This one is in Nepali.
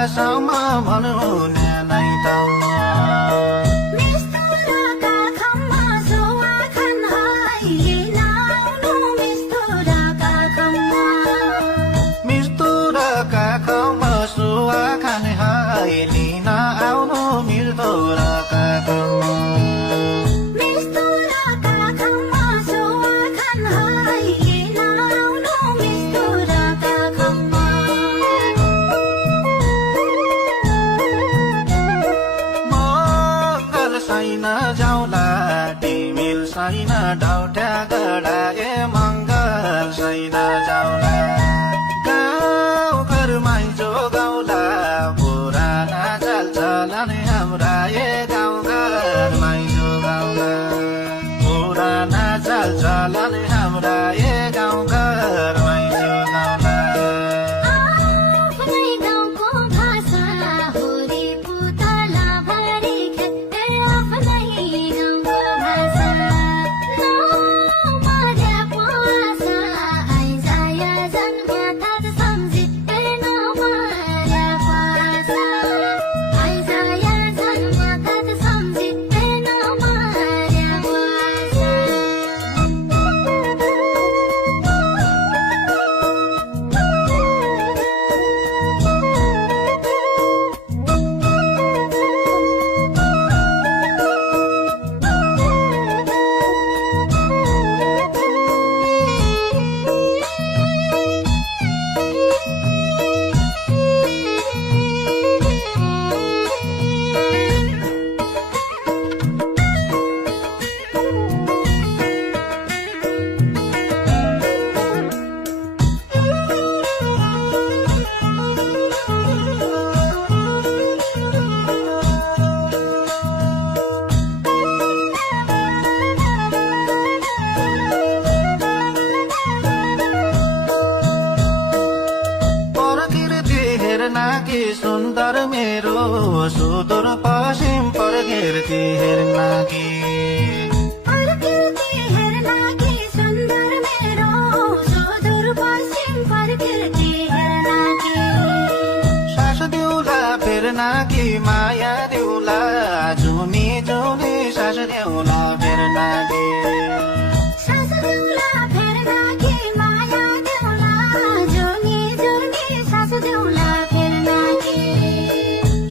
भाषामा भनौँ न्यानै ठाउँमा मिस्तुराका खम्मा सोवा खान हाइलिन आउनु मिस्तुराका खम्मा मिस्तुराका खम्मा सुवा खाने हाइलिन आउनु मिस्तुराका खम्मा मिस्तुराका खम्मा सोवा खान हाइलिन आउनु मिस्तुराका खम्मा मङ्गल छैन जाउला तिमिल छैन ढौट्या गडा ए मङ्गल छैन जाउला गाउँ घरमै जो गाउला पुराना चालचलन हाम्रा ए गाउँ घरमै जो गाउला पुराना चालचलन हाम्रा ए गाउँ घरमै जो गाउला आफ्नै गाउँको भाषा होरी पुतला भरी खेते आफ्नै गाउँको भाषा नमर्या पासा आइजाया जन्म तात सम्झी नमर्या पासा आइजाया जन्म तात सम्झी नमर्या पासा प्रकृति हेर्न कि सुन्दर मेरो सुदूर पश्चिम प्रकृति हेर्न कि प्रकृति हेर्न कि सुन्दर मेरो सुदूर पश्चिम प्रकृति हेर्न कि सास दिउला फेर्न कि माया दिउला जुनी जुनी सास दिउला